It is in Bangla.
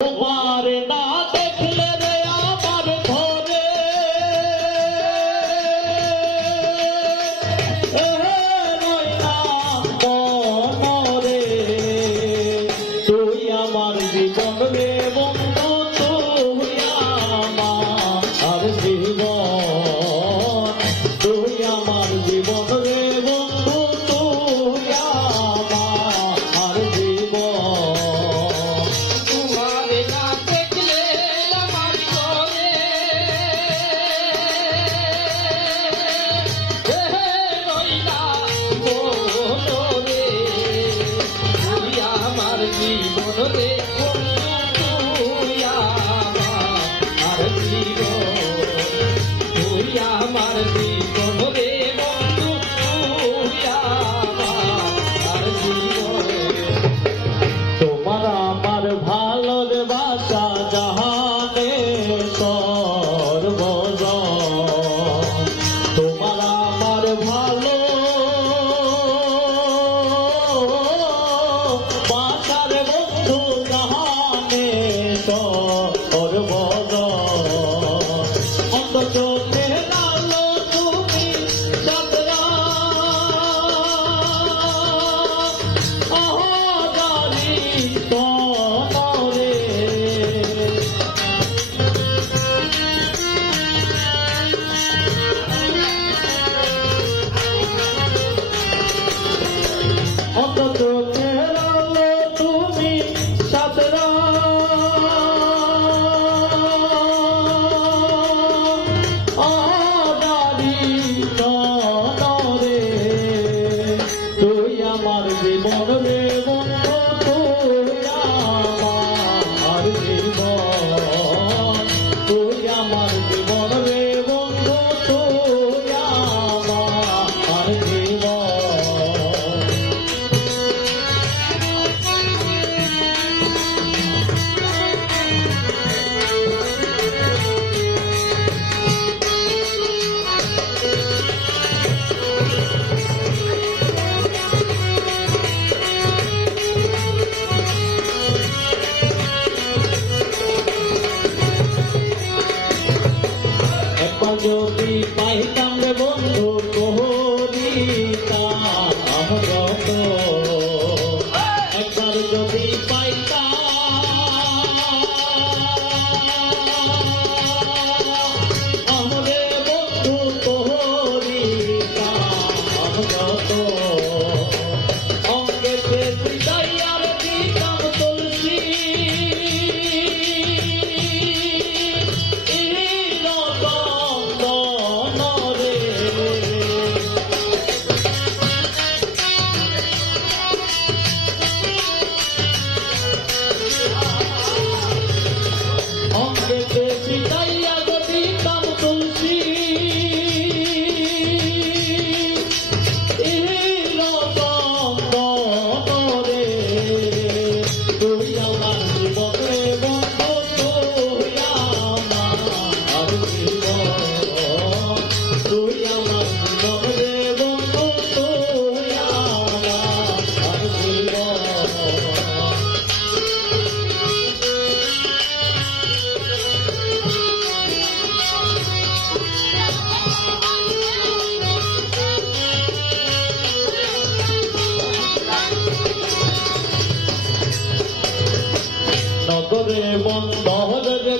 তোমার না দেখলে রে আমার ঘরে রইনা মনরে তুই আমার জীবন রে বন্ধু তুই আমার জীবন তুই আমার জীবন রে বন্ধু তুই আমার জীবন তোমার না দেখলে আমার ঘরে রইনা মনরে তুই আমার জীবন রে তুই আমার জীবন তুই আমার জীবন রে বন্ধু তুই আমার জীবন তোমার আমার ভালোর বাসা জাহানে সর্বজন তোমার আমার ভালো বাসার বন্ধু জাহানে সর্বজন অন্তত নালো তুমি সদরা আহারি তরে অন্তত নালো তুমি সদরা আহারি তরে তুই আমার জীবন রে বন্ধু তুই আমার জীবন তুই আমার জীবন রে বন্ধু তুই আমার জীবন একবার যদি পাইতাম রে বন্ধু করিতাম রত একবার যদি পাইতাম আমরে বন্ধু করিতাম রত অঙ্গেতে হৃদয়ার দিতাম তুলসী অঙ্গেতে পিতাইয়া দিতাম তুলসী রে তুই আমার জীবন রে বন্ধু তুই আমার জীবন তুই আমার জীবন রে বন্ধু তুই আমার জীবন নগরে বন্দরের